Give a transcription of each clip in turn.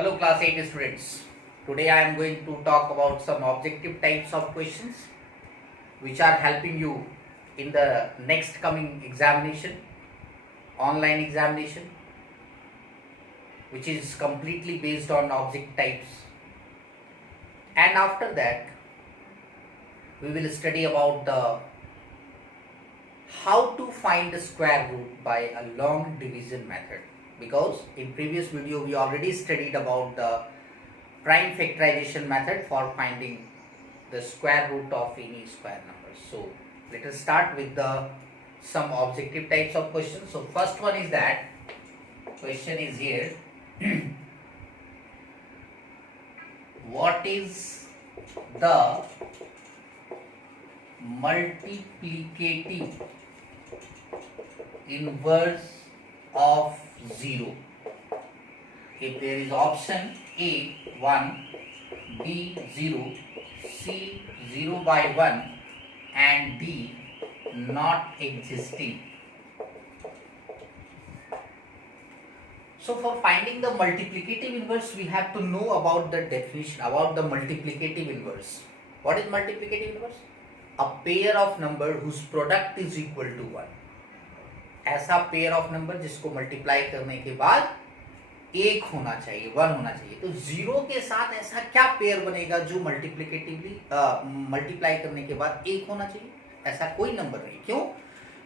Hello class 8 students. Today I am going to talk about some objective types of questions which are helping you in the next coming examination, online examination, which is completely based on object types. And after that we will study about the how to find the square root by a long division method, because in previous video we already studied about the prime factorization method for finding the square root of any square number. So let us start with the some objective types of questions. So first one is that question is here what is the multiplicative inverse of 0? If there is option A 1, B 0, C 0 by 1 and D not existing. So for finding the multiplicative inverse we have to know about the definition about the multiplicative inverse. What is multiplicative inverse? A pair of number whose product is equal to 1. ऐसा pair of number जिसको multiply करने के बाद एक होना चाहिए, 1 होना चाहिए. तो 0 के साथ ऐसा क्या पेयर बनेगा जो मल्टीप्लिकेटिवली मल्टीप्लाई करने के बाद 1 होना चाहिए? ऐसा कोई नंबर नहीं. क्यों?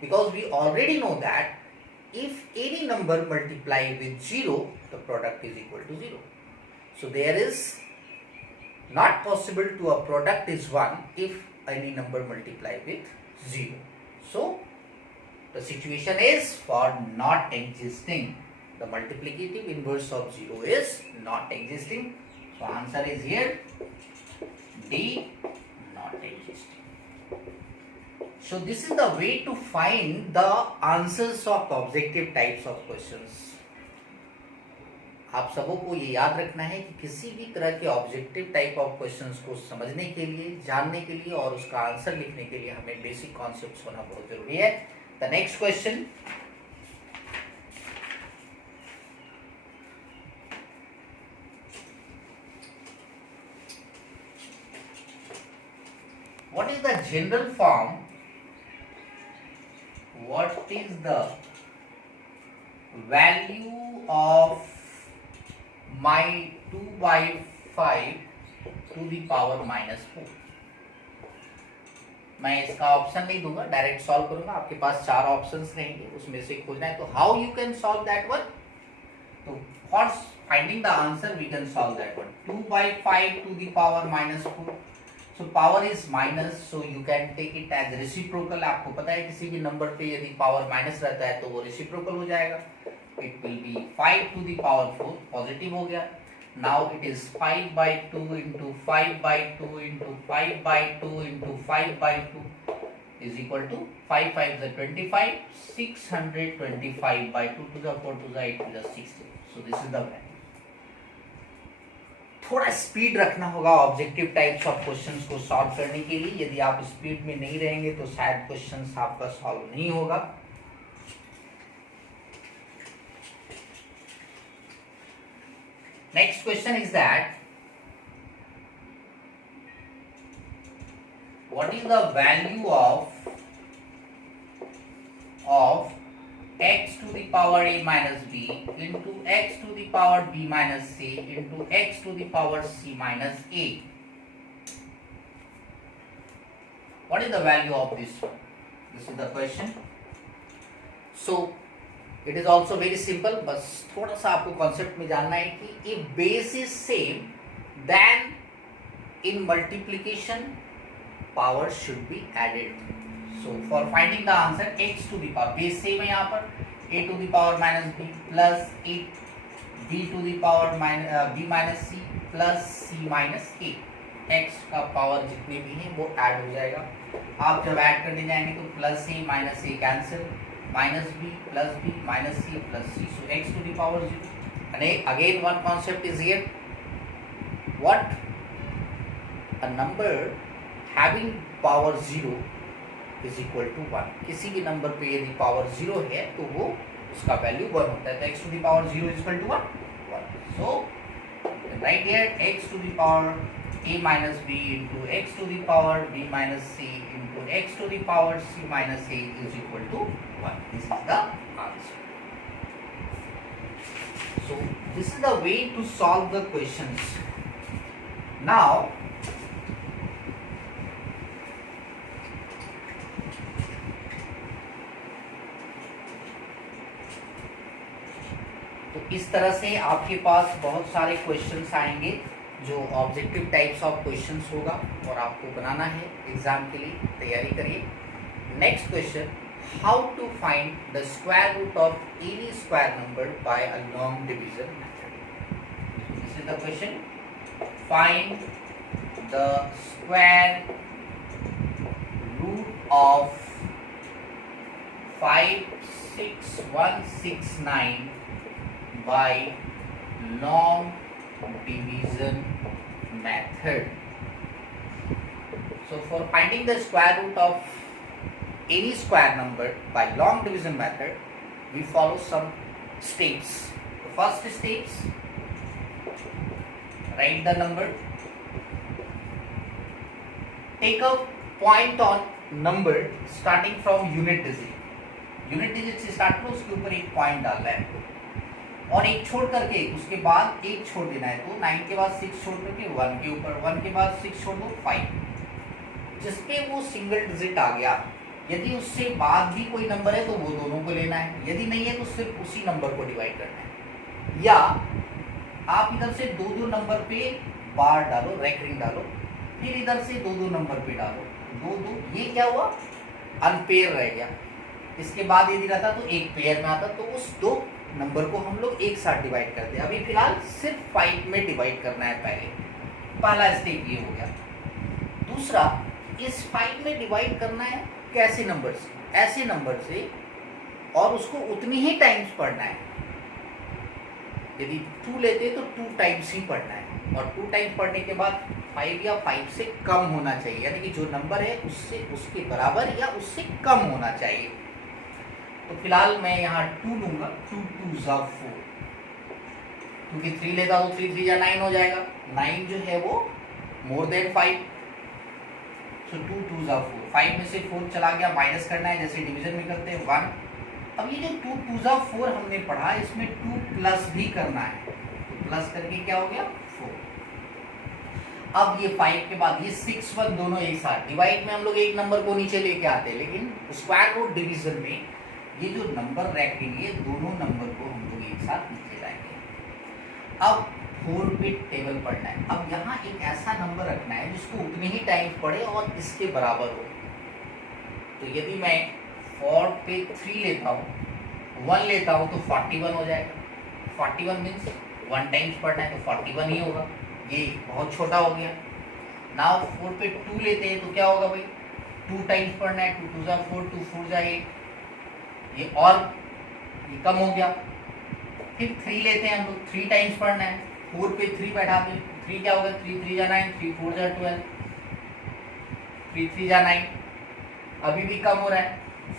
Because we already know that if any number multiply with 0 the product is equal to 0. So there is not possible to a product is 1 if any number multiply with 0. So the situation is for not existing. The multiplicative inverse of 0 is not existing. So answer is here D, not existing. So this is the way to find the answers of objective types of questions. आप सबों को ये याद रखना है कि किसी भी तरह के ऑब्जेक्टिव टाइप ऑफ क्वेश्चंस को समझने के लिए, जानने के लिए और उसका आंसर लिखने के लिए हमें बेसिक कॉन्सेप्ट्स होना बहुत जरूरी है. The next question, what is the general form? What is the value of my 2 by 5 to the power minus 4? मैं इसका ऑप्शन नहीं दूंगा, डायरेक्ट सॉल्व करूंगा. आपके पास 4 ऑप्शंस रहेंगे, उसमें से खोजना है. तो how you can solve that one? तो for finding the answer we can solve that one. 2 by 5 to the power minus 4. So power is minus, so you can take it as reciprocal. आपको पता है किसी भी number पे यदि power minus रहता है तो वो रेसिप्रोकल हो जाएगा. It will be 5 to the power 4, positive हो गया. Now it is 5 by 2 into 5 by 2 into 5 by 2 into 5 by 2 is equal to 5 5 is 25, 625 by 2 to the 4 to the 8 to the 16. So this is the value. थोड़ा speed रखना होगा objective types of questions को solve करने के लिए. यदि आप speed में नहीं रहेंगे तो शायद क्वेश्चंस आपका सॉल्व नहीं होगा. Next question is that what is the value of x to the power a minus b into x to the power b minus c into x to the power c minus a. What is the value of this one? This is the question. So it is also very simple. बस थोड़ा सा आपको concept में जानना है कि if base is same then in multiplication power should be added. So for finding the answer, x to the power base same है यहाँ पर, a to the power minus b plus 8 b to the power b minus c plus c minus a. x का power जितने भी हैं वो add हो जाएगा. आप जब ऐड करने जाएंगे तो plus a minus a cancel, minus b plus b minus c plus c. So x to the power 0. And again one concept is here. What a number having power 0 is equal to 1. किसी भी number पे यदि power 0 है तो वो उसका value 1 होता है. तो x to the power 0 is equal to 1. So Right here, x to the power a minus b into x to the power b minus c into x to the power c minus a is equal to 1. This is the answer. So this is the way to solve the questions. Now तो इस तरह से आपके पास बहुत सारे questions आएंगे जो objective types of questions होगा और आपको बनाना है एग्जाम के लिए, तैयारी करिए. Next question, how to find the square root of any square number by a long division method. This is the question. Find the square root of 56169 by long division method. So for finding the square root of any square number by long division method, we follow some steps. The first steps, write the number, take a point on number starting from unit digit. Unit digit से start करो, उसके ऊपर एक point डालना है और एक छोड़ करके उसके बाद एक छोड़ देना है. तो 9 के बाद 6 छोड़ करके 1 के ऊपर, 1 के बाद 6 छोड़ दो 5. जिसपे वो सिंगल डिजिट आ गया, यदि उससे बाद भी कोई नंबर है तो वो दोनों को लेना है, यदि नहीं है तो सिर्फ उसी नंबर को डिवाइड करना है. या आप इधर से दो दो नंबर पे बार डालो, रेकरिंग डालो, फिर इधर से दो दो नंबर पे डालो, दो दो. ये क्या हुआ, अनपेयर रह गया. इसके बाद यदि रहता तो एक पेयर में आता, तो उस दो नंबर को हम लोग एक साथ डिवाइड करते हैं. अभी फिलहाल सिर्फ 5 में डिवाइड करना है. पहला स्टेप ये हो गया. दूसरा, इस 5 में डिवाइड करना है कैसे नंबर से, ऐसे नंबर से, और उसको उतनी ही टाइम्स पढ़ना है. यदि 2 लेते तो 2 टाइम्स ही पढ़ना है, और 2 टाइम्स पढ़ने के बाद 5 या 5 से कम होना चाहिए, यानी कि जो नंबर है उससे उसके बराबर या उससे कम होना चाहिए. तो फिलहाल मैं यहाँ 2 लूंगा, 2 2 4, क्योंकि 3 लेता तो 3 3 9 हो जाएगा. 9 जो है वो मोर देन 5, तो 2 2 4. 5 में से 4 चला गया, माइनस करना है जैसे डिवीजन में करते हैं 1. अब ये जो 2 2 4 हमने पढ़ा, इसमें 2 प्लस भी करना है, तो प्लस करके क्या हो गया 4. अब ये 5 के बाद ये 6 1 दोनों एक साथ. डिवाइड में हम लोग एक नंबर को नीचे लेके आते हैं, लेकिन स्क्वायर रूट डिवीजन में ये जो नंबर रखेंगे दोनों नंबर को हम लोग एक साथ नीचे लाएंगे. अब 4 बिट टेबल पढ़ना है. अब यहाँ एक ऐसा नंबर रखना है जिसको उतने ही टाइम पढ़े और इसके बराबर हो. तो यदि मैं 4 पे 3 लेता हूँ, 1 लेता हूँ, तो 41 हो जाएगा. 41 मीन्स 1 टाइम्स पढ़ना है तो 41 ही होगा. ये बहुत छोटा हो गया. नाउ 4 पे 2 लेते हैं तो क्या होगा भाई, 2 टाइम्स पढ़ना है. 2 2 जा 4, 2 4 जा 8, ये और ये कम हो गया. फिर 3 लेते हैं हम लोग, 3 टाइम्स पढ़ना है. 4 पे 3 बैठाते हैं, 3 क्या होगा, 3 3 जा 9, 3 4 जा 12, 3 3 जा 9. अभी भी कम हो रहा है.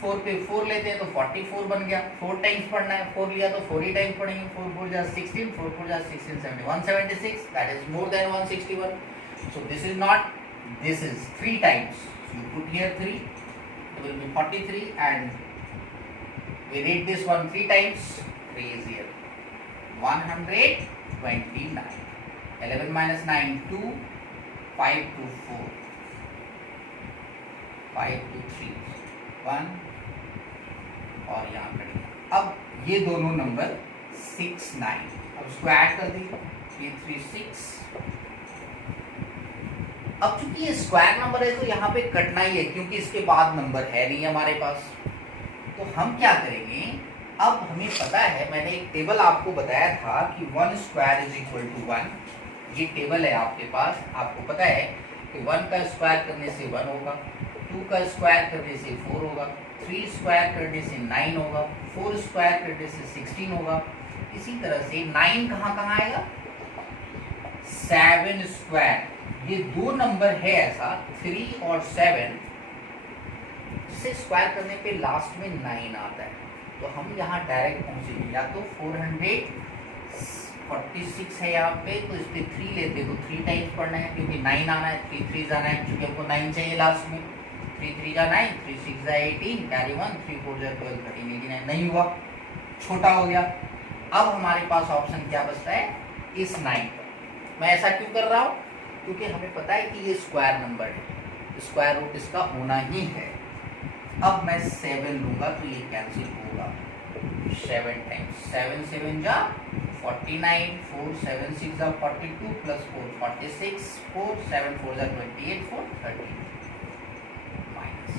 4 पे 4 लेते हैं तो 44 बन गया. 4 टाइम्स पढ़ना है, 4 लिया तो 4 ही टाइम्स पढ़ेंगे. 4 4 जा 16, 4 4 जा 16 70, 176. That is more than 161. So this is not, this is 3 times. You put here 3, it will be 43, and we read this one 3 times. 3 is here, 129. 11 minus 9 2, 5 to 4, 5 to 3, 1 और यहाँ करेंगे. अब ये दोनों नंबर 6 9. अब इसको ऐड कर दी, 3 3 6. अब चूंकि ये स्क्वायर नंबर है तो यहाँ पे कटना ही है, क्योंकि इसके बाद नंबर है नहीं हमारे पास. तो हम क्या करेंगे, अब हमें पता है, मैंने एक टेबल आपको बताया था कि 1 स्क्वायर इज इक्वल टू 1. ये टेबल है आपके पास. आपको पता है कि 1 का स्क्वायर करने से 1 होगा, 2 का स्क्वायर करने से 4 होगा, 3 स्क्वायर करने से 9 होगा, 4 स्क्वायर करने से 16 होगा. इसी तरह से 9 कहाँ कहाँ आएगा, 7 स्क्वायर. ये दो नंबर है ऐसा, 3 और 7, जिसे स्क्वायर करने पे लास्ट में 9 आता है. तो हम यहाँ डायरेक्ट पहुंचेंगे, या तो 400 46 है यहाँ पे, तो इस पे 3 लेते तो 3 टाइम्स पढ़ना है, क्योंकि 9 आना है, 3 3 जाना है, क्योंकि हमको 9 चाहिए लास्ट में। 3 3 जा 9, 3 6 जा 18, कैरी 1, 3 4 जा 12, 13 89, नहीं हुआ, छोटा हो गया। अब हमारे पास ऑप्शन क्या बचता है, इस 9 पर। मैं ऐसा क्यों कर रहा हूँ, क्योंकि हमें पता है कि ये स्क्वायर नंबर है, स्क्वायर रूट इसका होना ही है। अब मैं 7 लूंगा तो ये कैंसिल होगा, 7 टाइम्स, 7 7 जा 49, 4 7 6 जा 42 प्लस 4 46, 4 7 4 जा 28, 4 30 माइनस,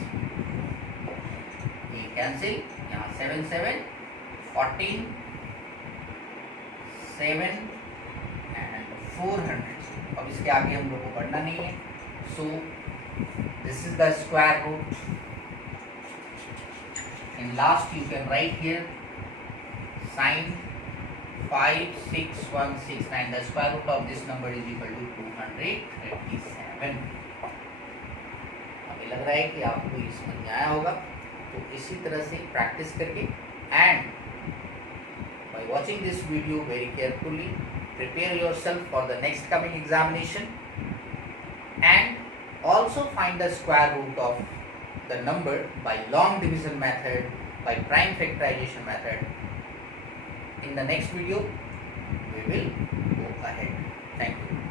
ये कैंसिल, यहाँ 7 7 14 7 एंड 400। अब इसके आगे हम लोग को बढ़ना नहीं है, so this is the square root. In last you can write here sin 5 6 1 6 9, the square root of this number is equal to 237। हमें लग रहा है कि आपको ये समझ में आया होगा। तो इसी तरह से प्रैक्टिस करके and by watching this video very carefully prepare yourself for the next coming examination and also find the square root of the number by long division method, by prime factorization method. In the next video we will go ahead. Thank you.